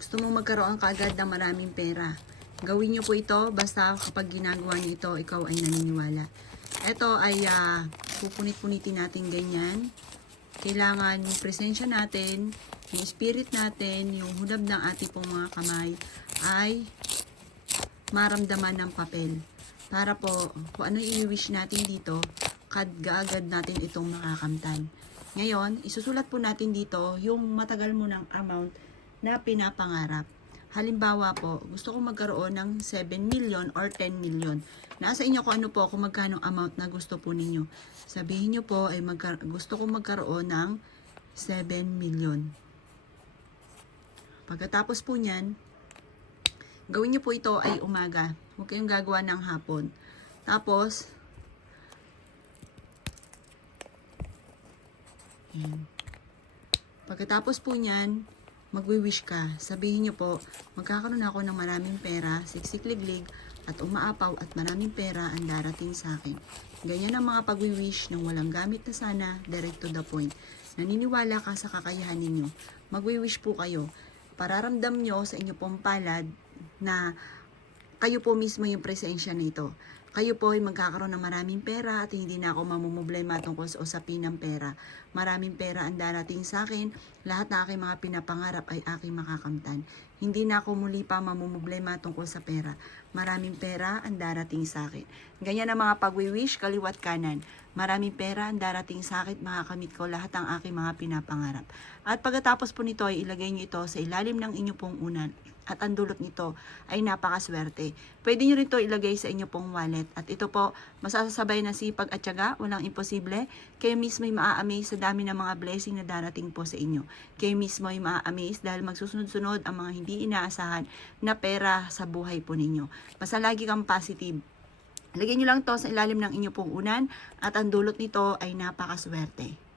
Gusto mong magkaroon kaagad ng maraming pera. Gawin niyo po ito basta kapag ginagawa niyo ito, ikaw ay naniniwala. Ito ay pupunit-punitin natin ganyan. Kailangan yung presensya natin, yung spirit natin, yung hudab ng ating pong mga kamay ay maramdaman ng papel. Para po, kung ano i-wish natin dito, kaagad natin itong makakamtan. Ngayon, isusulat po natin dito yung matagal mo ng amount na pinapangarap. Halimbawa po, gusto kong magkaroon ng 7 million or 10 million. Nasa inyo kung ano po, kung magkano amount na gusto po ninyo. Sabihin nyo po ay gusto kong magkaroon ng 7 million. Pagkatapos po nyan, gawin nyo po ito ay umaga. Huwag kayong gagawa ng hapon. Tapos, yan. Pagkatapos po nyan, magwi-wish ka. Sabihin nyo po, magkakaroon ako ng maraming pera, siksikliglig, at umaapaw at maraming pera ang darating sa akin. Ganyan ang mga pagwi-wish ng walang gamit na sana, direct to the point. Naniniwala ka sa kakayahan ninyo. Magwi-wish po kayo. Pararamdam nyo sa inyo pong palad na kayo po mismo yung presensya nito. Kayo po ay magkakaroon ng maraming pera at hindi na ako mamumblema tungkol sa usapin ng pera. Maraming pera ang darating sa akin, lahat na aking mga pinapangarap ay aking makakamtan. Hindi na ako muli pa mamumblema tungkol sa pera. Maraming pera ang darating sa akin. Ganyan ang mga pagwi-wish, kaliwat kanan. Maraming pera ang darating sa akin, makakamit ko lahat ng aking mga pinapangarap. At pagkatapos po nito ay ilagay niyo ito sa ilalim ng inyo pong unan. At ang dulot nito ay napakaswerte. Pwede nyo rin ito ilagay sa inyo pong wallet. At ito po, masasabay na sipag at tiyaga, walang imposible. Kayo mismo ay maa-amaze sa dami ng mga blessing na darating po sa inyo. Kayo mismo ay maa-amaze dahil magsusunod-sunod ang mga hindi inaasahan na pera sa buhay po ninyo. Basta lagi kang positive. Lagyan nyo lang to sa ilalim ng inyo pong unan at ang dulot nito ay napakaswerte.